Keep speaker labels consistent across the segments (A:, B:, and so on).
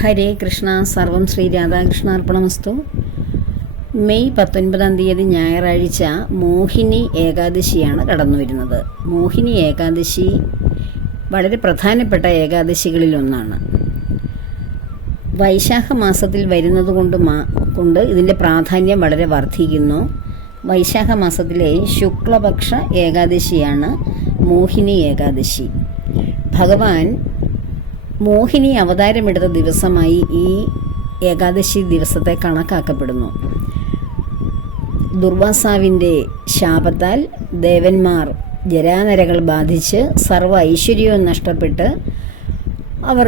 A: ഹരേ കൃഷ്ണ സർവം ശ്രീ രാധാകൃഷ്ണാർപ്പണമസ്തു. മെയ് പത്തൊൻപതാം തീയതി ഞായറാഴ്ച മോഹിനി ഏകാദശിയാണ് കടന്നു വരുന്നത് മോഹിനി ഏകാദശി വളരെ പ്രധാനപ്പെട്ട ഏകാദശികളിലൊന്നാണ് വൈശാഖ മാസത്തിൽ വരുന്നത് കൊണ്ട് മാ കൊണ്ട് ഇതിന്റെ പ്രാധാന്യം വളരെ വർദ്ധിക്കുന്നു. വൈശാഖ മാസത്തിലെ ശുക്ലപക്ഷ ഏകാദശിയാണ് മോഹിനി ഏകാദശി. ഭഗവാൻ മോഹിനി അവതാരമെടുത്ത ദിവസമായി ഈ ഏകാദശി ദിവസത്തെ കണക്കാക്കപ്പെടുന്നു. ദുർവാസാവിന്റെ ശാപത്താൽ ദേവന്മാർ ജരാനരകൾ ബാധിച്ച് സർവ ഐശ്വര്യവും നഷ്ടപ്പെട്ട് അവർ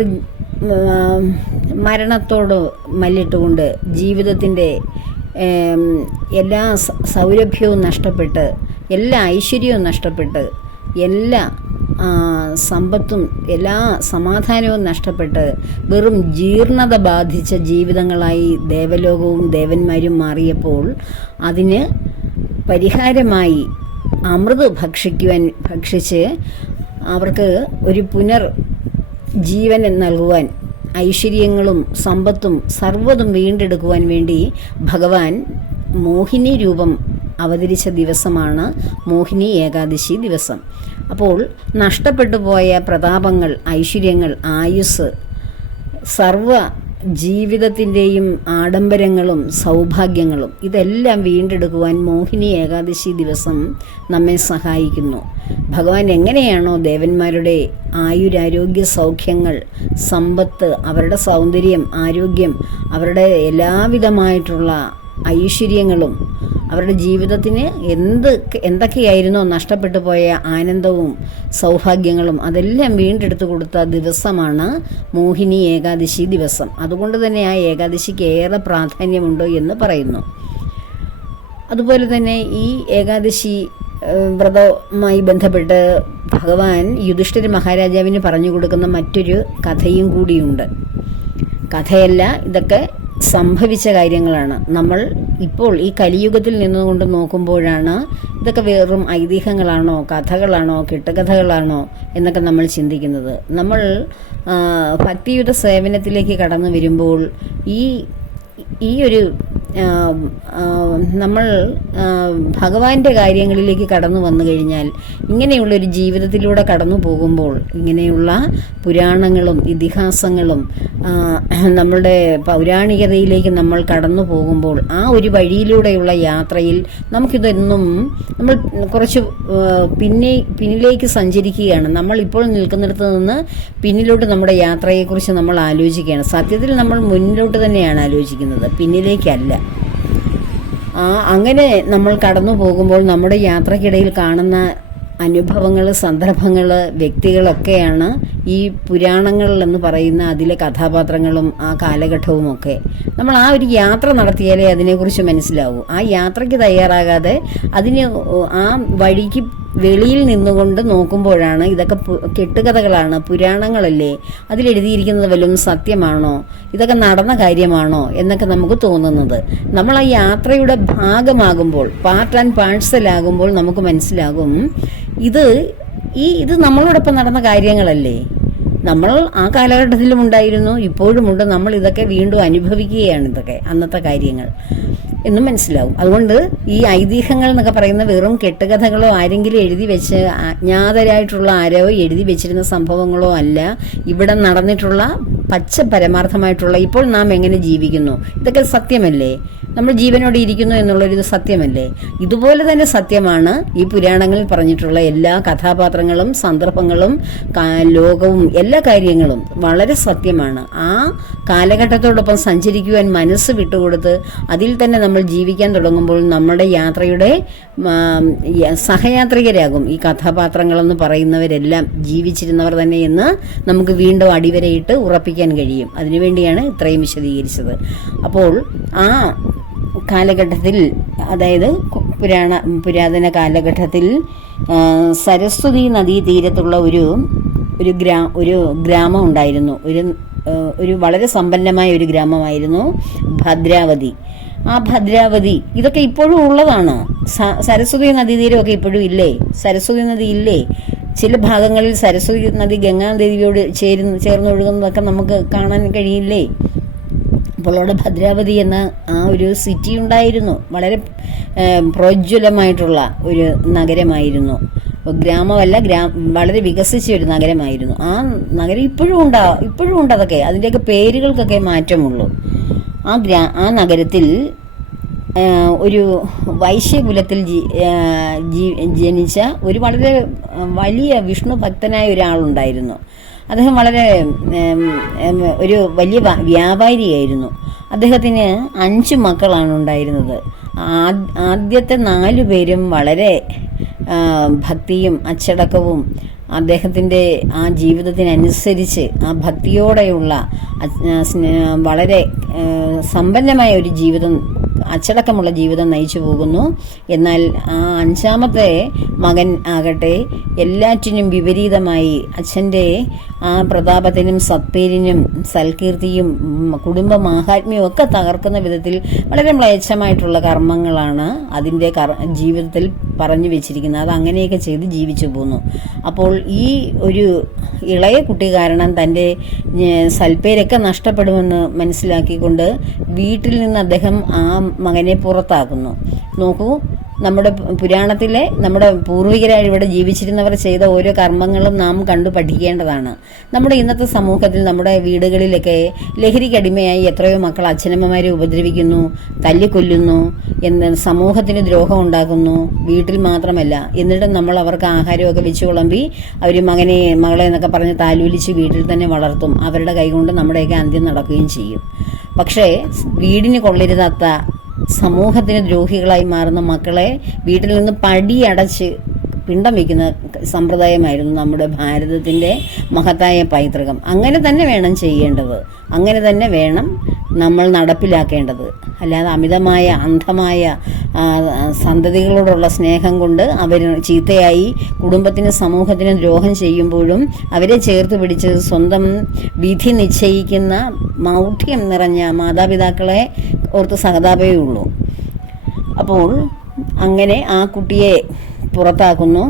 A: മരണത്തോട് മല്ലിട്ടുകൊണ്ട് ജീവിതത്തിന്റെ എല്ലാ സൗരഭ്യവും നഷ്ടപ്പെട്ട് എല്ലാ ഐശ്വര്യവും നഷ്ടപ്പെട്ട് എല്ലാ സമ്പത്തും എല്ലാ സമാധാനവും നഷ്ടപ്പെട്ട് വെറും ജീർണത ബാധിച്ച ജീവിതങ്ങളായി ദേവലോകവും ദേവന്മാരും മാറിയപ്പോൾ അതിന് പരിഹാരമായി അമൃത് ഭക്ഷിക്കുവാൻ ഭക്ഷിച്ച് അവർക്ക് ഒരു പുനർ ജീവൻ നൽകുവാൻ ഐശ്വര്യങ്ങളും സമ്പത്തും സർവതും വീണ്ടെടുക്കുവാൻ വേണ്ടി ഭഗവാൻ മോഹിനി രൂപം അവതരിച്ച ദിവസമാണ് മോഹിനി ഏകാദശി ദിവസം. അപ്പോൾ നഷ്ടപ്പെട്ടു പോയ പ്രതാപങ്ങൾ ഐശ്വര്യങ്ങൾ ആയുസ് സർവ ജീവിതത്തിന്റെയും ആഡംബരങ്ങളും സൗഭാഗ്യങ്ങളും ഇതെല്ലാം വീണ്ടെടുക്കുവാൻ മോഹിനി ഏകാദശി ദിവസം നമ്മെ സഹായിക്കുന്നു. ഭഗവാൻ എങ്ങനെയാണോ ദേവന്മാരുടെ ആയുരാരോഗ്യ സൗഖ്യങ്ങൾ സമ്പത്ത് അവരുടെ സൗന്ദര്യം ആരോഗ്യം അവരുടെ എല്ലാവിധമായിട്ടുള്ള ഐശ്വര്യങ്ങളും അവരുടെ ജീവിതത്തിന് എന്ത് എന്തൊക്കെയായിരുന്നോ നഷ്ടപ്പെട്ടു പോയ ആനന്ദവും സൗഭാഗ്യങ്ങളും അതെല്ലാം വീണ്ടെടുത്തു കൊടുത്ത ദിവസമാണ് മോഹിനി ഏകാദശി ദിവസം. അതുകൊണ്ട് തന്നെ ആ ഏകാദശിക്ക് ഏറെ പ്രാധാന്യമുണ്ട് എന്ന് പറയുന്നു. അതുപോലെ തന്നെ ഈ ഏകാദശി വ്രതവുമായി ബന്ധപ്പെട്ട് ഭഗവാൻ യുധിഷ്ഠിര മഹാരാജാവിന് പറഞ്ഞു കൊടുക്കുന്ന മറ്റൊരു കഥയും കൂടിയുണ്ട്. കഥയല്ല ഇതൊക്കെ സംഭവിച്ച കാര്യങ്ങളാണ്. നമ്മൾ ഇപ്പോൾ ഈ കലിയുഗത്തിൽ നിന്നുകൊണ്ട് നോക്കുമ്പോഴാണ് ഇതൊക്കെ വെറും ഐതിഹ്യങ്ങളാണോ കഥകളാണോ കെട്ടുകഥകളാണോ എന്നൊക്കെ നമ്മൾ ചിന്തിക്കുന്നത്. നമ്മൾ ഭക്തിയുടെ സേവനത്തിലേക്ക് കടന്നു വരുമ്പോൾ ഈ ഈ ഒരു നമ്മൾ ഭഗവാന്റെ കാര്യങ്ങളിലേക്ക് കടന്നു വന്നു കഴിഞ്ഞാൽ ഇങ്ങനെയുള്ളൊരു ജീവിതത്തിലൂടെ കടന്നു പോകുമ്പോൾ ഇങ്ങനെയുള്ള പുരാണങ്ങളും ഇതിഹാസങ്ങളും നമ്മളുടെ പൗരാണികതയിലേക്ക് നമ്മൾ കടന്നു പോകുമ്പോൾ ആ ഒരു വഴിയിലൂടെയുള്ള യാത്രയിൽ നമുക്കിതൊന്നും നമ്മൾ കുറച്ച് പിന്നെ പിന്നിലേക്ക് സഞ്ചരിക്കുകയാണ്. നമ്മൾ ഇപ്പോൾ നിൽക്കുന്നിടത്ത് നിന്ന് പിന്നിലോട്ട് നമ്മുടെ യാത്രയെക്കുറിച്ച് നമ്മൾ ആലോചിക്കുകയാണ്. സത്യത്തിൽ നമ്മൾ മുന്നിലോട്ട് തന്നെയാണ് ആലോചിക്കുന്നത്. പിന്നിലേക്കല്ല. അങ്ങനെ നമ്മൾ കടന്നു പോകുമ്പോൾ നമ്മുടെ യാത്രക്കിടയിൽ കാണുന്ന അനുഭവങ്ങൾ സന്ദർഭങ്ങൾ വ്യക്തികളൊക്കെയാണ് ഈ പുരാണങ്ങളിൽ എന്ന് പറയുന്ന അതിലെ കഥാപാത്രങ്ങളും ആ കാലഘട്ടവും ഒക്കെ. നമ്മൾ ആ ഒരു യാത്ര നടത്തിയാലേ അതിനെക്കുറിച്ച് മനസ്സിലാവൂ. ആ യാത്രയ്ക്ക് തയ്യാറാകാതെ അതിന് ആ വഴിക്ക് വെളിയിൽ നിന്നുകൊണ്ട് നോക്കുമ്പോഴാണ് ഇതൊക്കെ കെട്ടുകഥകളാണ് പുരാണങ്ങളല്ലേ? അതിലെഴുതിയിരിക്കുന്നത് വല്ലതും സത്യമാണോ? ഇതൊക്കെ നടന്ന കാര്യമാണോ? എന്നൊക്കെ നമുക്ക് തോന്നുന്നത്. നമ്മൾ ആ യാത്രയുടെ ഭാഗമാകുമ്പോൾ പാർട്ട് ആൻഡ് പാഴ്സൽ ആകുമ്പോൾ നമുക്ക് മനസ്സിലാകും ഇത് ഈ ഇത് നമ്മളോടൊപ്പം നടന്ന കാര്യങ്ങളല്ലേ? നമ്മൾ ആ കാലഘട്ടത്തിലും ഉണ്ടായിരുന്നു ഇപ്പോഴുമുണ്ട് നമ്മൾ ഇതൊക്കെ വീണ്ടും അനുഭവിക്കുകയാണ് ഇതൊക്കെ അന്നത്തെ കാര്യങ്ങൾ. എന്നും മനസ്സിലാവും. അതുകൊണ്ട് ഈ ഐതിഹ്യങ്ങൾ എന്നൊക്കെ പറയുന്ന വെറും കെട്ടുകഥകളോ ആരെങ്കിലും എഴുതി വെച്ച് അജ്ഞാതരായിട്ടുള്ള ആരോ എഴുതി വെച്ചിരുന്ന സംഭവങ്ങളോ അല്ല ഇവിടെ നടന്നിട്ടുള്ള പച്ച പരമാർത്ഥമായിട്ടുള്ള ഇപ്പോൾ നാം എങ്ങനെ ജീവിക്കുന്നു. ഇതൊക്കെ സത്യമല്ലേ? നമ്മൾ ജീവനോടെ ഇരിക്കുന്നു എന്നുള്ളൊരു സത്യമല്ലേ? ഇതുപോലെ തന്നെ സത്യമാണ് ഈ പുരാണങ്ങളിൽ പറഞ്ഞിട്ടുള്ള എല്ലാ കഥാപാത്രങ്ങളും സന്ദർഭങ്ങളും ലോകവും എല്ലാ കാര്യങ്ങളും വളരെ സത്യമാണ്. ആ കാലഘട്ടത്തോടൊപ്പം സഞ്ചരിക്കുവാൻ മനസ്സ് വിട്ടുകൊടുത്ത് അതിൽ തന്നെ നമ്മൾ ജീവിക്കാൻ തുടങ്ങുമ്പോൾ നമ്മുടെ യാത്രയുടെ സഹയാത്രികരാകും. ഈ കഥാപാത്രങ്ങളെന്ന് പറയുന്നവരെല്ലാം ജീവിച്ചിരുന്നവർ തന്നെ എന്ന് നമുക്ക് വീണ്ടും അടിവരയിട്ട് ഉറപ്പിക്കാൻ കഴിയും. അതിനുവേണ്ടിയാണ് ഇത്രയും വിശദീകരിച്ചത്. അപ്പോൾ ആ കാലഘട്ടത്തിൽ അതായത് പുരാണ പുരാതന കാലഘട്ടത്തിൽ സരസ്വതി നദീ തീരത്തുള്ള ഒരു ഒരു ഗ്രാ ഒരു ഗ്രാമം ഉണ്ടായിരുന്നു. ഒരു ഒരു വളരെ സമ്പന്നമായ ഒരു ഗ്രാമമായിരുന്നു ഭദ്രാവതി. ആ ഭദ്രാവതി ഇതൊക്കെ ഇപ്പോഴും ഉള്ളതാണ്. സരസ്വതി നദീതീരമൊക്കെ ഇപ്പോഴും ഇല്ലേ? സരസ്വതി നദി ഇല്ലേ? ചില ഭാഗങ്ങളിൽ സരസ്വതി നദി ഗംഗാദേവിയോട് ചേരുന്ന ചേർന്നൊഴുകുന്നതൊക്കെ നമുക്ക് കാണാൻ കഴിയില്ലേ? അപ്പോൾ അവിടെ ഭദ്രാവതി എന്ന ആ ഒരു സിറ്റി ഉണ്ടായിരുന്നു. വളരെ പ്രോജ്വലമായിട്ടുള്ള ഒരു നഗരമായിരുന്നു. ഗ്രാമമല്ല ഗ്രാ വളരെ വികസിച്ച ഒരു നഗരമായിരുന്നു. ആ നഗരം ഇപ്പോഴും ഉണ്ടാ ഇപ്പോഴും ഉണ്ട് അതൊക്കെ. അതിന്റെയൊക്കെ പേരുകൾക്കൊക്കെ മാറ്റമുള്ളൂ. ആ ഗ്രാ ആ നഗരത്തിൽ ഒരു വൈശ്യകുലത്തിൽ ജനിച്ച ഒരു വളരെ വലിയ വിഷ്ണു ഭക്തനായ ഒരാളുണ്ടായിരുന്നു. അദ്ദേഹം വളരെ ഒരു വലിയ വ്യാപാരിയായിരുന്നു. അദ്ദേഹത്തിന് അഞ്ച് മക്കളാണ് ഉണ്ടായിരുന്നത്. ആദ്യത്തെ നാലു പേരും വളരെ ഭക്തിയും അച്ചടക്കവും അദ്ദേഹത്തിന്റെ ആ ജീവിതത്തിനനുസരിച്ച് ആ ഭക്തിയോടെയുള്ള വളരെ സമ്പന്നമായ ഒരു ജീവിതം അച്ചടക്കമുള്ള ജീവിതം നയിച്ചു പോകുന്നു. എന്നാൽ ആ അഞ്ചാമത്തെ മകൻ ആകട്ടെ എല്ലാറ്റിനും വിപരീതമായി അച്ഛന്റെ ആ പ്രതാപത്തിനും സത്പേരിനും സൽകീർത്തിയും കുടുംബ മാഹാത്മ്യവും ഒക്കെ തകർക്കുന്ന വിധത്തിൽ വളരെ മ്ലേച്ഛമായിട്ടുള്ള കർമ്മങ്ങളാണ് അതിന്റെ ജീവിതത്തിൽ പറഞ്ഞു വെച്ചിരിക്കുന്നത്. അത് അങ്ങനെയൊക്കെ ചെയ്ത് ജീവിച്ചു പോന്നു. അപ്പോൾ ഈ ഒരു ഇളയ കുട്ടി കാരണം തന്റെ സൽപ്പേരൊക്കെ നഷ്ടപ്പെടുമെന്ന് മനസ്സിലാക്കിക്കൊണ്ട് വീട്ടിൽ നിന്ന് അദ്ദേഹം ആ മകനെ പുറത്താക്കുന്നു. നോക്കൂ നമ്മുടെ പുരാണത്തിലെ നമ്മുടെ പൂർവികരായി ഇവിടെ ജീവിച്ചിരുന്നവർ ചെയ്ത ഓരോ കർമ്മങ്ങളും നാം കണ്ടു പഠിക്കേണ്ടതാണ്. നമ്മുടെ ഇന്നത്തെ സമൂഹത്തിൽ നമ്മുടെ വീടുകളിലൊക്കെ ലഹരിക്കടിമയായി എത്രയോ മക്കൾ അച്ഛനമ്മമാരെ ഉപദ്രവിക്കുന്നു തല്ലിക്കൊല്ലുന്നു എന്ന് സമൂഹത്തിന് ദ്രോഹം ഉണ്ടാക്കുന്നു വീട്ടിൽ മാത്രമല്ല. എന്നിട്ടും നമ്മൾ അവർക്ക് ആഹാരമൊക്കെ വെച്ച് കുളമ്പി അവർ മകനെ മകളെ എന്നൊക്കെ പറഞ്ഞ് താലൂലിച്ച് വീട്ടിൽ തന്നെ വളർത്തും. അവരുടെ കൈകൊണ്ട് നമ്മുടെയൊക്കെ അന്ത്യം നടക്കുകയും ചെയ്യും. പക്ഷേ വീടിന് കൊള്ളരുതാത്ത സമൂഹത്തിന് ദ്രോഹികളായി മാറുന്ന മക്കളെ വീട്ടിൽ നിന്ന് പടിയടച്ച് പിണ്ടം വയ്ക്കുന്ന സമ്പ്രദായമായിരുന്നു നമ്മുടെ ഭാരതത്തിന്റെ മഹത്തായ പൈതൃകം. അങ്ങനെ തന്നെ വേണം ചെയ്യേണ്ടത്. അങ്ങനെ തന്നെ വേണം നമ്മൾ നടപ്പിലാക്കേണ്ടത്. അല്ലാതെ അമിതമായ അന്ധമായ സന്തതികളോടുള്ള സ്നേഹം കൊണ്ട് അവർ ചീത്തയായി കുടുംബത്തിനും സമൂഹത്തിനും ദ്രോഹം ചെയ്യുമ്പോഴും അവരെ ചേർത്ത് പിടിച്ച് സ്വന്തം വിധി നിശ്ചയിക്കുന്ന മൗഢ്യം നിറഞ്ഞ മാതാപിതാക്കളെ ഓർത്ത് സഹതാപേ ഉള്ളൂ. അപ്പോൾ അങ്ങനെ ആ കുട്ടിയെ പുറത്താക്കുന്നു.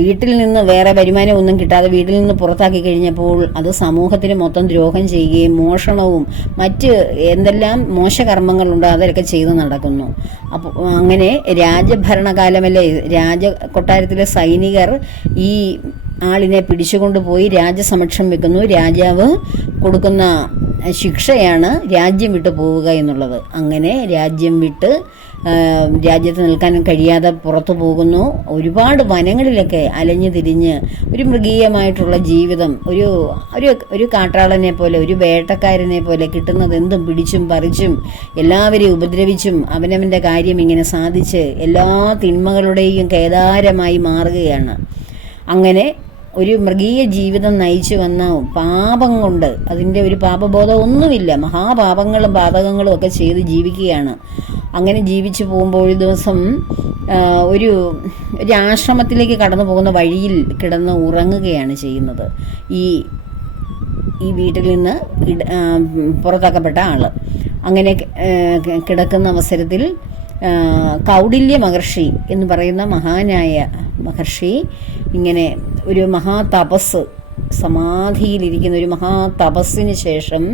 A: വീട്ടിൽ നിന്ന് വേറെ വരുമാനം ഒന്നും കിട്ടാതെ വീട്ടിൽ നിന്ന് പുറത്താക്കി കഴിഞ്ഞപ്പോൾ അത് സമൂഹത്തിന് മൊത്തം ദ്രോഹം ചെയ്യുകയും മോഷണവും മറ്റ് എന്തെല്ലാം മോശകർമ്മങ്ങളുണ്ടോ അതൊക്കെ ചെയ്ത് നടക്കുന്നു. അപ്പോൾ അങ്ങനെ രാജഭരണകാലമല്ലേ രാജ കൊട്ടാരത്തിലെ സൈനികർ ഈ ആളിനെ പിടിച്ചുകൊണ്ടുപോയി രാജസമക്ഷം വെക്കുന്നു. രാജാവ് കൊടുക്കുന്ന ശിക്ഷയാണ് രാജ്യം വിട്ടു പോവുക എന്നുള്ളത്. അങ്ങനെ രാജ്യം വിട്ട് രാജ്യത്ത് നിൽക്കാൻ കഴിയാതെ പുറത്തു പോകുന്നു. ഒരുപാട് വനങ്ങളിലൊക്കെ അലഞ്ഞു തിരിഞ്ഞ് ഒരു മൃഗീയമായിട്ടുള്ള ജീവിതം ഒരു ഒരു ഒരു കാട്ടാളനെ പോലെ ഒരു വേട്ടക്കാരനെ പോലെ കിട്ടുന്നത് എന്തും പിടിച്ചും പറിച്ചും എല്ലാവരെയും ഉപദ്രവിച്ചും അവനവന്റെ കാര്യം ഇങ്ങനെ സാധിച്ച് എല്ലാ തിന്മകളുടെയും കേദാരമായി മാറുകയാണ്. അങ്ങനെ ഒരു മൃഗീയ ജീവിതം നയിച്ചു വന്ന പാപം കൊണ്ട് അതിന്റെ ഒരു പാപബോധം ഒന്നുമില്ല മഹാപാപങ്ങളും പാതകങ്ങളും ഒക്കെ ചെയ്ത് ജീവിക്കുകയാണ്. അങ്ങനെ ജീവിച്ചു പോകുമ്പോൾ ഒരു ദിവസം ഒരു ഒരു ആശ്രമത്തിലേക്ക് കടന്നു പോകുന്ന വഴിയിൽ കിടന്ന് ഉറങ്ങുകയാണ് ചെയ്യുന്നത്. ഈ ഈ വീട്ടിൽ നിന്ന് പുറത്താക്കപ്പെട്ട ആൾ. അങ്ങനെ കിടക്കുന്ന അവസരത്തിൽ കൗടില്യ മഹർഷി എന്ന് പറയുന്ന മഹാനായ മഹർഷി ഇങ്ങനെ ഒരു മഹാതപസ് സമാധിയിലിരിക്കുന്ന ഒരു മഹാതപസ്സിന് ശേഷം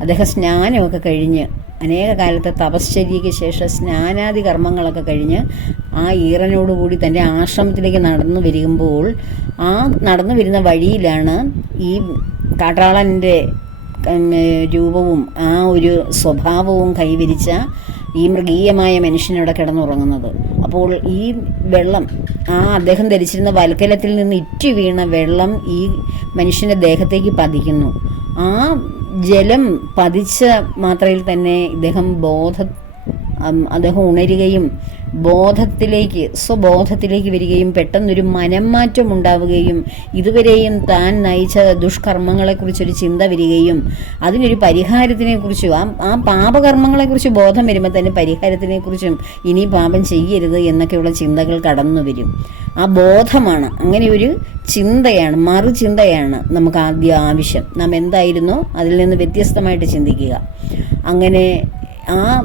A: അദ്ദേഹം സ്നാനമൊക്കെ കഴിഞ്ഞ് അനേക കാലത്തെ തപശ്ചര്യയ്ക്ക് ശേഷം സ്നാനാദി കർമ്മങ്ങളൊക്കെ കഴിഞ്ഞ് ആ ഈറനോടുകൂടി തന്റെ ആശ്രമത്തിലേക്ക് നടന്നു വരുമ്പോൾ ആ നടന്നു വരുന്ന വഴിയിലാണ് ഈ കാട്ടാളന്റെ രൂപവും ആ ഒരു സ്വഭാവവും കൈവരിച്ച ഈ മൃഗീയമായ മനുഷ്യനവിടെ കിടന്നുറങ്ങുന്നത്. അപ്പോൾ ഈ വെള്ളം ആ അദ്ദേഹം ധരിച്ചിരുന്ന വൽക്കലത്തിൽ നിന്ന് ഇറ്റു വീണ വെള്ളം ഈ മനുഷ്യന്റെ ദേഹത്തേക്ക് പതിക്കുന്നു. ആ ജലം പതിച്ച മാത്രയിൽ തന്നെ ഇദ്ദേഹം ബോധ അദ്ദേഹം ഉണരുകയും ബോധത്തിലേക്ക് സ്വബോധത്തിലേക്ക് വരികയും പെട്ടെന്നൊരു മനം മാറ്റം ഉണ്ടാവുകയും ഇതുവരെയും താൻ നയിച്ച ദുഷ്കർമ്മങ്ങളെക്കുറിച്ചൊരു ചിന്ത വരികയും അതിനൊരു പരിഹാരത്തിനെ കുറിച്ചും ആ ആ പാപകർമ്മങ്ങളെക്കുറിച്ച് ബോധം വരുമ്പോൾ തന്നെ പരിഹാരത്തിനെ കുറിച്ചും ഇനി പാപം ചെയ്യരുത് എന്നൊക്കെയുള്ള ചിന്തകൾ കടന്നു വരും. ആ ബോധമാണ് അങ്ങനെ ഒരു ചിന്തയാണ് മറു ചിന്തയാണ് നമുക്ക് ആദ്യം ആവശ്യം. നാം എന്തായിരുന്നോ? അതിൽ നിന്ന് വ്യത്യസ്തമായിട്ട് ചിന്തിക്കുക. അങ്ങനെ ആ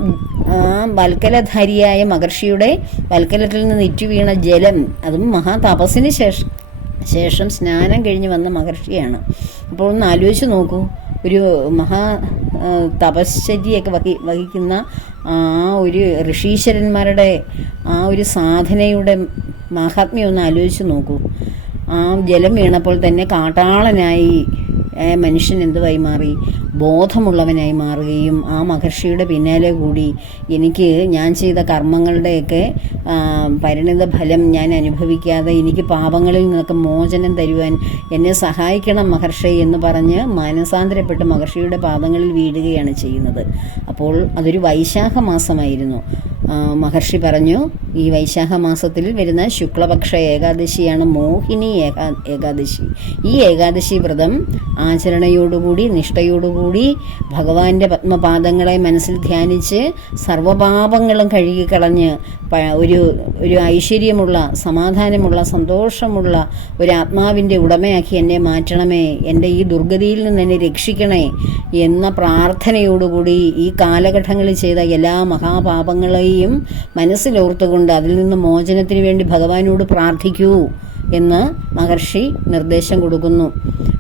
A: ആ വൽക്കലധാരിയായ മഹർഷിയുടെ വൽക്കലത്തിൽ നിന്ന് ഇറ്റുവീണ ജലം അതും മഹാതപസ്സിന് ശേഷം ശേഷം സ്നാനം കഴിഞ്ഞ് വന്ന മഹർഷിയാണ്. അപ്പോൾ ഒന്ന് ആലോചിച്ച് നോക്കൂ. ഒരു മഹാ തപശ്ചര്യയൊക്കെ വഹി വഹിക്കുന്ന ആ ഒരു ഋഷീശ്വരന്മാരുടെ ആ ഒരു സാധനയുടെ മഹാത്മ്യം ഒന്ന് ആലോചിച്ച് നോക്കൂ. ആ ജലം വീണപ്പോൾ തന്നെ കാട്ടാളനായി മനുഷ്യൻ എന്തുവായി മാറി? ബോധമുള്ളവനായി മാറുകയും ആ മഹർഷിയുടെ പിന്നാലെ കൂടി എനിക്ക് ഞാൻ ചെയ്ത കർമ്മങ്ങളുടെയൊക്കെ പരിണിത ഫലം ഞാൻ അനുഭവിക്കാതെ എനിക്ക് പാപങ്ങളിൽ നിന്നൊക്കെ മോചനം തരുവാൻ എന്നെ സഹായിക്കണം മഹർഷി എന്ന് പറഞ്ഞ് മാനസാന്തരപ്പെട്ട് മഹർഷിയുടെ പാദങ്ങളിൽ വീഴുകയാണ് ചെയ്യുന്നത്. അപ്പോൾ അതൊരു വൈശാഖ മാസമായിരുന്നു മഹർഷി പറഞ്ഞു ഈ വൈശാഖ മാസത്തിൽ വരുന്ന ശുക്ലപക്ഷ ഏകാദശിയാണ് മോഹിനി ഏകാ ഏകാദശി. ഈ ഏകാദശി വ്രതം ആചരണയോടുകൂടി നിഷ്ഠയോടുകൂടി ഭഗവാന്റെ പത്മപാദങ്ങളെ മനസ്സിൽ ധ്യാനിച്ച് സർവപാപങ്ങളും കഴുകിക്കളഞ്ഞ് പ- ഒരു ഒരു ഐശ്വര്യമുള്ള സമാധാനമുള്ള സന്തോഷമുള്ള ഒരു ആത്മാവിന്റെ ഉടമയാക്കി എന്നെ മാറ്റണമേ. എന്റെ ഈ ദുർഗതിയിൽ നിന്ന് എന്നെ രക്ഷിക്കണേ എന്ന പ്രാർത്ഥനയോടുകൂടി ഈ കാലഘട്ടങ്ങളിൽ ചെയ്ത എല്ലാ മഹാപാപങ്ങളെയും മനസ്സിലോർത്തുകൊണ്ട് അതിൽ നിന്ന് മോചനത്തിന് വേണ്ടി ഭഗവാനോട് പ്രാർത്ഥിക്കൂ. എന്ന് മഹർഷി നിർദ്ദേശം കൊടുക്കുന്നു.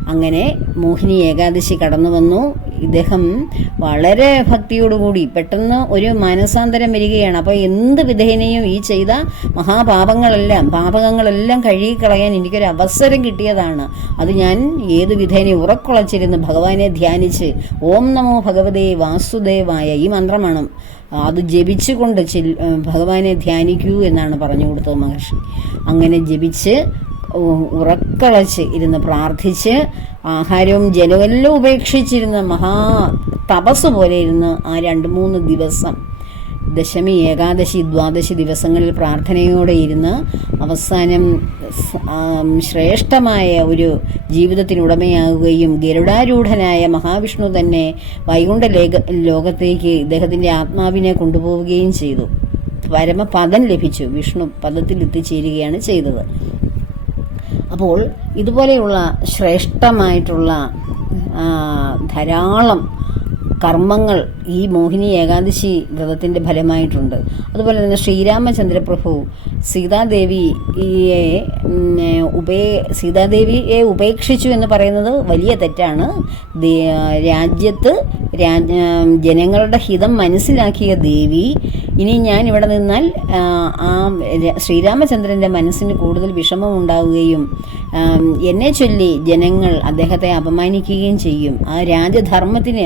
A: അങ്ങനെ മോഹിനി ഏകാദശി കടന്നു വന്നു. ഇദ്ദേഹം വളരെ ഭക്തിയോടുകൂടി പെട്ടെന്ന് ഒരു മാനസാന്തരം വരികയാണ്. അപ്പോൾ എന്ത് വിധേനയും ഈ ചെയ്ത മഹാപാപങ്ങളെല്ലാം പാപകങ്ങളെല്ലാം കഴുകിക്കളയാൻ എനിക്കൊരു അവസരം കിട്ടിയതാണ്. അത് ഞാൻ ഏത് വിധേനയും ഉറക്കുളച്ചിരുന്ന് ഭഗവാനെ ധ്യാനിച്ച് ഓം നമോ ഭഗവതേ വാസുദേവായ ഈ മന്ത്രമാണ്. അത് ജപിച്ചുകൊണ്ട് ചെൽ ഭഗവാനെ ധ്യാനിക്കൂ എന്നാണ് പറഞ്ഞു കൊടുത്തത് മഹർഷി. അങ്ങനെ ജപിച്ച് ഉറക്കളച്ച് ഇരുന്ന് പ്രാർത്ഥിച്ച് ആഹാരവും ജലവും എല്ലാം ഉപേക്ഷിച്ചിരുന്ന മഹാ തപസ് പോലെ ഇരുന്ന് ആ രണ്ട് മൂന്ന് ദിവസം ദശമി ഏകാദശി ദ്വാദശി ദിവസങ്ങളിൽ പ്രാർത്ഥനയോടെ ഇരുന്ന് അവസാനം ശ്രേഷ്ഠമായ ഒരു ജീവിതത്തിനുടമയാകുകയും ഗരുഡാരൂഢനായ മഹാവിഷ്ണു തന്നെ വൈകുണ്ഠ ലേഖ ലോകത്തേക്ക് ഇദ്ദേഹത്തിന്റെ ആത്മാവിനെ കൊണ്ടുപോവുകയും ചെയ്തു. പരമപദം ലഭിച്ചു. വിഷ്ണു പദത്തിൽ എത്തിച്ചേരുകയാണ് ചെയ്തത്. അപ്പോൾ ഇതുപോലെയുള്ള ശ്രേഷ്ഠമായിട്ടുള്ള ധാരാളം കർമ്മങ്ങൾ ഈ മോഹിനി ഏകാദശി വ്രതത്തിന്റെ ഫലമായിട്ടുണ്ട്. അതുപോലെ തന്നെ ശ്രീരാമചന്ദ്രപ്രഭു സീതാദേവിയെ ഉപേ സീതാദേവിയെ ഉപേക്ഷിച്ചു എന്ന് പറയുന്നത് വലിയ തെറ്റാണ്. രാജ്യത്ത് രാജ ജനങ്ങളുടെ ഹിതം മനസ്സിലാക്കിയ ദേവി ഇനി ഞാൻ ഇവിടെ നിന്നാൽ ആ, ശ്രീരാമചന്ദ്രന്റെ മനസ്സിന് കൂടുതൽ വിഷമം ഉണ്ടാവുകയും എന്നെ ചൊല്ലി ജനങ്ങൾ അദ്ദേഹത്തെ അപമാനിക്കുകയും ചെയ്യും. ആ രാജധർമ്മത്തിന്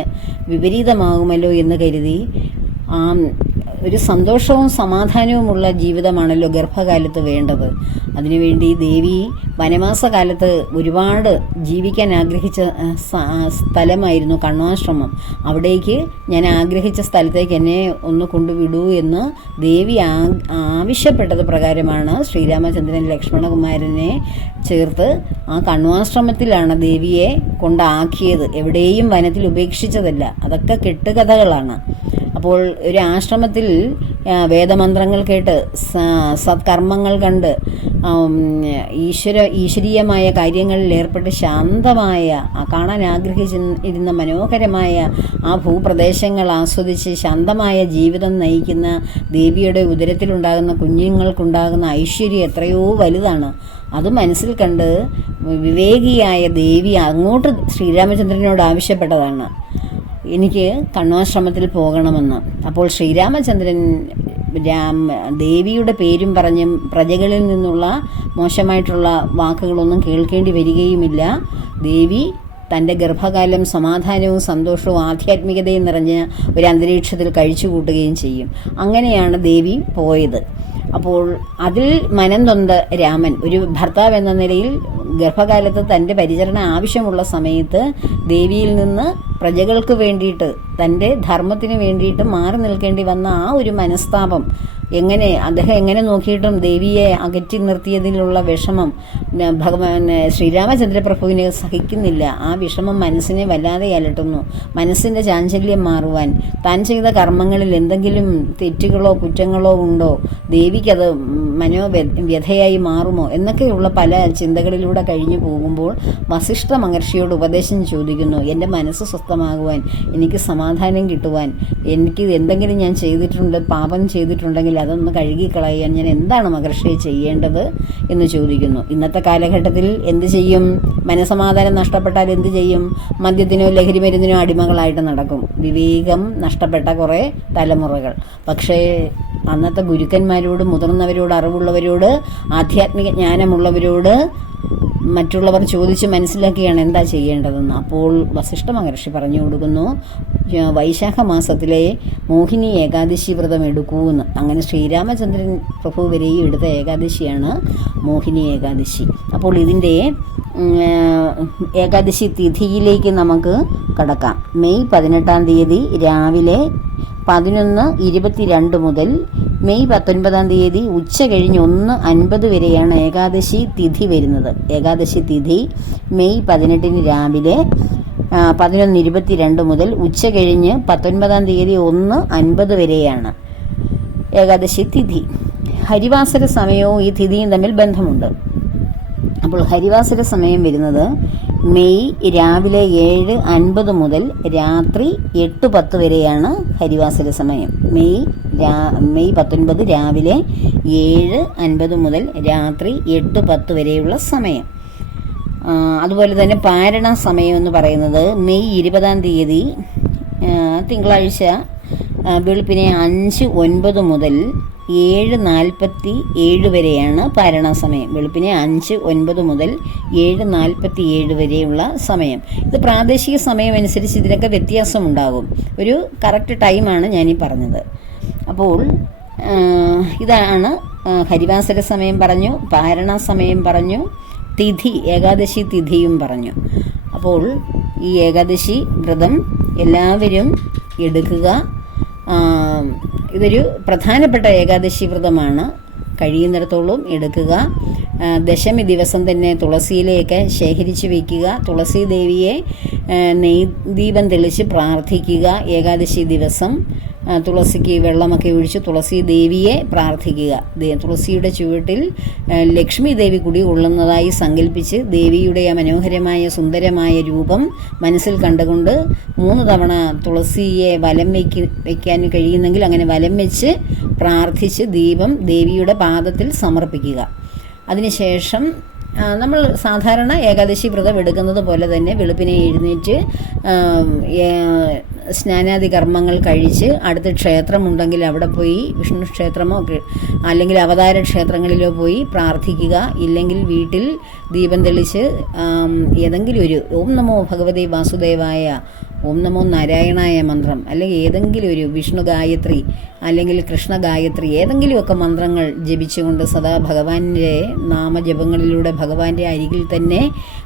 A: വിപരീതമാകുമല്ലോ എന്ന് കരുതി. ആ ഒരു സന്തോഷവും സമാധാനവുമുള്ള ജീവിതമാണല്ലോ ഗർഭകാലത്ത് വേണ്ടത്. അതിനുവേണ്ടി ദേവി വനവാസകാലത്ത് ഒരുപാട് ജീവിക്കാൻ ആഗ്രഹിച്ച സ്ഥലമായിരുന്നു കണ്വാശ്രമം അവിടേക്ക് ഞാൻ ആഗ്രഹിച്ച സ്ഥലത്തേക്ക് എന്നെ ഒന്ന് കൊണ്ടുവിടൂ എന്ന് ദേവി ആവശ്യപ്പെട്ടത് പ്രകാരമാണ് ശ്രീരാമചന്ദ്രൻ ലക്ഷ്മണകുമാരനെ ചേർത്ത് ആ കണ്വാശ്രമത്തിലാണ് ദേവിയെ കൊണ്ടാക്കിയത്. എവിടെയും വനത്തിൽ ഉപേക്ഷിച്ചതല്ല. അതൊക്കെ കെട്ടുകഥകളാണ്. അപ്പോൾ ഒരു ആശ്രമത്തിൽ വേദമന്ത്രങ്ങൾ കേട്ട് സത്കർമ്മങ്ങൾ കണ്ട് ഈശ്വര ഈശ്വരീയമായ കാര്യങ്ങളിൽ ഏർപ്പെട്ട് ശാന്തമായ കാണാൻ ആഗ്രഹിച്ചിരുന്ന മനോഹരമായ ആ ഭൂപ്രദേശങ്ങൾ ആസ്വദിച്ച് ശാന്തമായ ജീവിതം നയിക്കുന്ന ദേവിയുടെ ഉദരത്തിലുണ്ടാകുന്ന കുഞ്ഞുങ്ങൾക്കുണ്ടാകുന്ന ഐശ്വര്യം എത്രയോ വലുതാണ്. അത് മനസ്സിൽ കണ്ട് വിവേകിയായ ദേവി അങ്ങോട്ട് ശ്രീരാമചന്ദ്രനോട് ആവശ്യപ്പെട്ടതാണ്. എനിക്ക് കണ്ണാശ്രമത്തിൽ പോകണമെന്ന്. അപ്പോൾ ശ്രീരാമചന്ദ്രൻ രാം ദേവിയുടെ പേരും പറഞ്ഞും പ്രജകളിൽ നിന്നുള്ള മോശമായിട്ടുള്ള വാക്കുകളൊന്നും കേൾക്കേണ്ടി വരികയുമില്ല. ദേവി തന്റെ ഗർഭകാലം സമാധാനവും സന്തോഷവും ആധ്യാത്മികതയും നിറഞ്ഞ ഒരു അന്തരീക്ഷത്തിൽ കഴിച്ചു കൂട്ടുകയും ചെയ്യും. അങ്ങനെയാണ് ദേവി പോയത്. അപ്പോൾ അതിൽ മനം നൊന്ത രാമൻ ഒരു ഭർത്താവ് എന്ന നിലയിൽ ഗർഭകാലത്ത് തന്റെ പരിചരണ ആവശ്യമുള്ള സമയത്ത് ദേവിയിൽ നിന്ന് പ്രജകൾക്ക് വേണ്ടിയിട്ട് തന്റെ ധർമ്മത്തിന് വേണ്ടിയിട്ട് മാറി നിൽക്കേണ്ടി വന്ന ആ ഒരു മനസ്താപം എങ്ങനെ അദ്ദേഹം എങ്ങനെ നോക്കിയിട്ടും ദേവിയെ അകറ്റി നിർത്തിയതിലുള്ള വിഷമം ഭഗവാൻ ശ്രീരാമചന്ദ്രപ്രഭുവിന് സഹിക്കുന്നില്ല. ആ വിഷമം മനസ്സിനെ വല്ലാതെ അലട്ടുന്നു. മനസ്സിന്റെ ചാഞ്ചല്യം മാറുവാൻ താൻ ചെയ്ത കർമ്മങ്ങളിൽ എന്തെങ്കിലും തെറ്റുകളോ കുറ്റങ്ങളോ ഉണ്ടോ? ദേവിക്കത് മനോവ്യഥയായി വ്യഥയായി മാറുമോ? എന്നൊക്കെയുള്ള പല ചിന്തകളിലൂടെ കഴിഞ്ഞു പോകുമ്പോൾ വസിഷ്ഠ മഹർഷിയോട് ഉപദേശം ചോദിക്കുന്നു. എന്റെ മനസ്സ് സ്വസ്ഥ സ്വസ്ഥമാകുവാൻ എനിക്ക് സമാധാനം കിട്ടുവാൻ എനിക്ക് എന്തെങ്കിലും ഞാൻ ചെയ്തിട്ടുണ്ട് പാപം ചെയ്തിട്ടുണ്ടെങ്കിൽ അതൊന്ന് കഴുകിക്കളയാൻ ഞാൻ എന്താണ് മഹർഷിയെ ചെയ്യേണ്ടത് എന്ന് ചോദിക്കുന്നു. ഇന്നത്തെ കാലഘട്ടത്തിൽ എന്ത് ചെയ്യും? മനസമാധാനം നഷ്ടപ്പെട്ടാൽ എന്ത് ചെയ്യും? മദ്യത്തിനോ ലഹരി മരുന്നിനോ അടിമകളായിട്ട് നടക്കും. വിവേകം നഷ്ടപ്പെട്ട കുറേ തലമുറകൾ. പക്ഷേ അന്നത്തെ ഗുരുക്കന്മാരോട് മുതിർന്നവരോട് അറിവുള്ളവരോട് ആധ്യാത്മിക ജ്ഞാനമുള്ളവരോട് മറ്റുള്ളവർ ചോദിച്ച് മനസ്സിലാക്കിയാണ് എന്താ ചെയ്യേണ്ടതെന്ന്. അപ്പോൾ വസിഷ്ഠ മഹർഷി പറഞ്ഞു കൊടുക്കുന്നു വൈശാഖ മാസത്തിലെ മോഹിനി ഏകാദശി വ്രതം എടുക്കൂ എന്ന്. അങ്ങനെ ശ്രീരാമചന്ദ്രൻ പ്രഭു വരെയും എടുത്ത ഏകാദശിയാണ് മോഹിനി ഏകാദശി. അപ്പോൾ ഇതിന്റെ ഏകാദശി തിഥിയിലേക്ക് നമുക്ക് കടക്കാം. മെയ് പതിനെട്ടാം തീയതി രാവിലെ പതിനൊന്ന് ഇരുപത്തിരണ്ട് മുതൽ മെയ് പത്തൊൻപതാം തീയതി ഉച്ച കഴിഞ്ഞ് ഒന്ന് അൻപത് വരെയാണ് ഏകാദശി തിഥി വരുന്നത്. ഏകാദശി തിഥി മെയ് പതിനെട്ടിന് രാവിലെ പതിനൊന്ന് ഇരുപത്തിരണ്ട് മുതൽ ഉച്ച കഴിഞ്ഞ് പത്തൊൻപതാം തീയതി ഒന്ന് അൻപത് വരെയാണ് ഏകാദശി തിഥി. ഹരിവാസര സമയവും ഈ തിഥിയും തമ്മിൽ ബന്ധമുണ്ട്. അപ്പോൾ ഹരിവാസര സമയം വരുന്നത് മെയ് രാവിലെ ഏഴ് അൻപത് മുതൽ രാത്രി എട്ട് പത്ത് വരെയാണ് ഹരിവാസര സമയം. മെയ് മെയ് പത്തൊൻപത് രാവിലെ ഏഴ് അൻപത് മുതൽ രാത്രി എട്ട് പത്ത് വരെയുള്ള സമയം. അതുപോലെ തന്നെ പാരണ സമയം എന്ന് പറയുന്നത് മെയ് ഇരുപതാം തീയതി തിങ്കളാഴ്ച വെളുപ്പിനെ അഞ്ച് ഒൻപത് മുതൽ ഏഴ് നാൽപ്പത്തി ഏഴ് വരെയാണ് പാരണ സമയം. വെളുപ്പിനെ അഞ്ച് ഒൻപത് മുതൽ ഏഴ് നാൽപ്പത്തി ഏഴ് വരെയുള്ള സമയം. ഇത് പ്രാദേശിക സമയം അനുസരിച്ച് ഇതിനൊക്കെ വ്യത്യാസമുണ്ടാകും. ഒരു കറക്റ്റ് ടൈമാണ് ഞാനീ പറഞ്ഞത്. അപ്പോൾ ഇതാണ് ഹരിവാസര സമയം പറഞ്ഞു പാരണ സമയം പറഞ്ഞു തിഥി ഏകാദശി തിഥിയും പറഞ്ഞു. അപ്പോൾ ഈ ഏകാദശി വ്രതം എല്ലാവരും എടുക്കുക. ഇതൊരു പ്രധാനപ്പെട്ട ഏകാദശി വ്രതമാണ്. കഴിയുന്നിടത്തോളം എടുക്കുക. ദശമി ദിവസം തന്നെ തുളസിയിലേക്ക് ശേഖരിച്ച് വയ്ക്കുക തുളസി ദേവിയെ നെയ് ദീപം തെളിച്ച് പ്രാർത്ഥിക്കുക. ഏകാദശി ദിവസം തുളസിക്ക് വെള്ളമൊക്കെ ഒഴിച്ച് തുളസി ദേവിയെ പ്രാർത്ഥിക്കുക. തുളസിയുടെ ചുവട്ടിൽ ലക്ഷ്മി ദേവി കൂടി കൊള്ളുന്നതായി സങ്കല്പിച്ച് ദേവിയുടെ ആ മനോഹരമായ സുന്ദരമായ രൂപം മനസ്സിൽ കണ്ടുകൊണ്ട് മൂന്ന് തവണ തുളസിയെ വലം വയ്ക്ക് വയ്ക്കാൻ കഴിയുന്നെങ്കിൽ അങ്ങനെ വലം വെച്ച് പ്രാർത്ഥിച്ച് ദീപം ദേവിയുടെ പാദത്തിൽ സമർപ്പിക്കുക. അതിനുശേഷം നമ്മൾ സാധാരണ ഏകാദശി വ്രതം എടുക്കുന്നത് പോലെ തന്നെ വെളുപ്പിനെ എഴുന്നേറ്റ് സ്നാനാദി കർമ്മങ്ങൾ കഴിച്ച് അടുത്ത് ക്ഷേത്രമുണ്ടെങ്കിൽ അവിടെ പോയി വിഷ്ണു ക്ഷേത്രമോ അല്ലെങ്കിൽ അവതാര ക്ഷേത്രങ്ങളിലോ പോയി പ്രാർത്ഥിക്കുക. ഇല്ലെങ്കിൽ വീട്ടിൽ ദീപം തെളിച്ച് ഏതെങ്കിലും ഒരു ഓം നമോ ഭഗവതി വാസുദേവായ ഓം നമോ നാരായണായ മന്ത്രം അല്ലെങ്കിൽ ഏതെങ്കിലും ഒരു വിഷ്ണു ഗായത്രി അല്ലെങ്കിൽ കൃഷ്ണ ഗായത്രി ഏതെങ്കിലുമൊക്കെ മന്ത്രങ്ങൾ ജപിച്ചുകൊണ്ട് സദാ ഭഗവാന്റെ നാമജപങ്ങളിലൂടെ ഭഗവാന്റെ അരികിൽ തന്നെ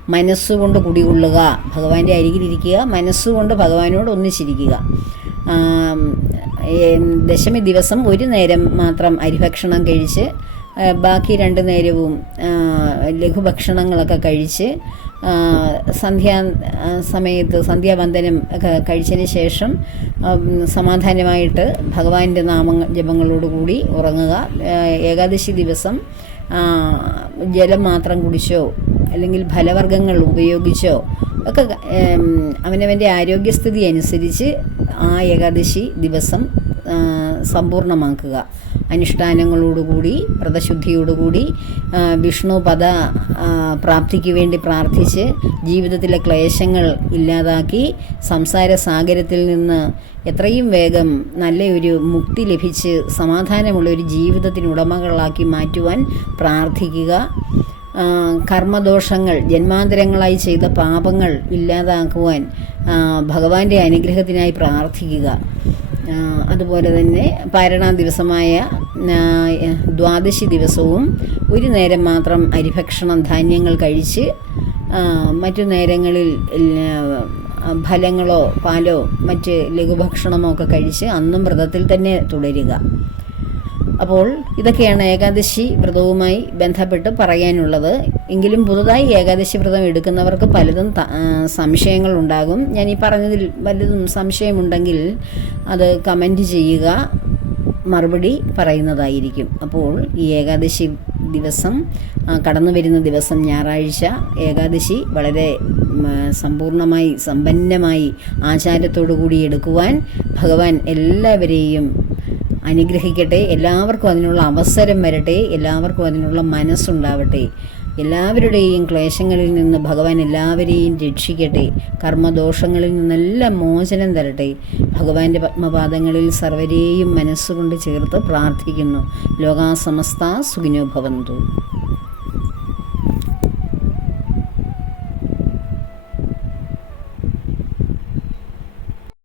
A: മനസ്സുകൊണ്ട് കുടികൊള്ളുക ഭഗവാന്റെ അരികിലിരിക്കുക മനസ്സുകൊണ്ട് ഭഗവാനോട് ഒന്നിച്ചിരിക്കുക. ദശമി ദിവസം ഒരു നേരം മാത്രം അരിഭക്ഷണം കഴിച്ച് ബാക്കി രണ്ട് നേരവും ലഘുഭക്ഷണങ്ങളൊക്കെ കഴിച്ച് സന്ധ്യാ സമയത്ത് സന്ധ്യാവന്ദനം ഒക്കെ കഴിച്ചതിന് ശേഷം സമാധാനമായിട്ട് ഭഗവാന്റെ നാമ ജപങ്ങളോടുകൂടി ഉറങ്ങുക. ഏകാദശി ദിവസം ജലം മാത്രം കുടിച്ചോ അല്ലെങ്കിൽ ഫലവർഗങ്ങൾ ഉപയോഗിച്ചോ ഒക്കെ അവനവന്റെ ആരോഗ്യസ്ഥിതി അനുസരിച്ച് ആ ഏകാദശി ദിവസം സമ്പൂർണമാക്കുക അനുഷ്ഠാനങ്ങളോടുകൂടി വ്രതശുദ്ധിയോടുകൂടി വിഷ്ണു പദ പ്രാപ്തിക്ക് വേണ്ടി പ്രാർത്ഥിച്ച് ജീവിതത്തിലെ ക്ലേശങ്ങൾ ഇല്ലാതാക്കി സംസാര സാഗരത്തിൽ നിന്ന് എത്രയും വേഗം നല്ലൊരു മുക്തി ലഭിച്ച് സമാധാനമുള്ള ഒരു ജീവിതത്തിന് ഉടമകളാക്കി മാറ്റുവാൻ പ്രാർത്ഥിക്കുക. കർമ്മദോഷങ്ങൾ ജന്മാന്തരങ്ങളായി ചെയ്ത പാപങ്ങൾ ഇല്ലാതാക്കുവാൻ ഭഗവാന്റെ അനുഗ്രഹത്തിനായി പ്രാർത്ഥിക്കുക. അതുപോലെ തന്നെ പാരണാ ദിവസമായ ദ്വാദശി ദിവസവും ഒരു നേരം മാത്രം അരിഭക്ഷണം ധാന്യങ്ങൾ കഴിച്ച് മറ്റു നേരങ്ങളിൽ ഫലങ്ങളോ പാലോ മറ്റ് ലഘുഭക്ഷണമോ ഒക്കെ കഴിച്ച് അന്നും വ്രതത്തിൽ തന്നെ തുടരുക. അപ്പോൾ ഇതൊക്കെയാണ് ഏകാദശി വ്രതവുമായി ബന്ധപ്പെട്ട് പറയാനുള്ളത്. എങ്കിലും പുതുതായി ഏകാദശി വ്രതം എടുക്കുന്നവർക്ക് പലതും സംശയങ്ങൾ ഉണ്ടാകും. ഞാൻ ഈ പറഞ്ഞതിൽ വല്ലതും സംശയമുണ്ടെങ്കിൽ അത് കമന്റ് ചെയ്യുക. മറുപടി പറയുന്നതായിരിക്കും. അപ്പോൾ ഈ ഏകാദശി ദിവസം കടന്നു വരുന്ന ദിവസം ഞായറാഴ്ച ഏകാദശി വളരെ സമ്പൂർണമായി സമ്പന്നമായി ആചാരത്തോടു കൂടി എടുക്കുവാൻ ഭഗവാൻ എല്ലാവരെയും അനുഗ്രഹിക്കട്ടെ. എല്ലാവർക്കും അതിനുള്ള അവസരം വരട്ടെ. എല്ലാവർക്കും അതിനുള്ള മനസ്സുണ്ടാവട്ടെ. എല്ലാവരുടെയും ക്ലേശങ്ങളിൽ നിന്ന് ഭഗവാൻ എല്ലാവരെയും രക്ഷിക്കട്ടെ. കർമ്മദോഷങ്ങളിൽ നിന്നെല്ലാം മോചനം തരട്ടെ. ഭഗവാന്റെ പത്മപാദങ്ങളിൽ സർവരെയും മനസ്സുകൊണ്ട് ചേർത്ത് പ്രാർത്ഥിക്കുന്നു. ലോകാസമസ്ത സുഖിനോ ഭവന്തു.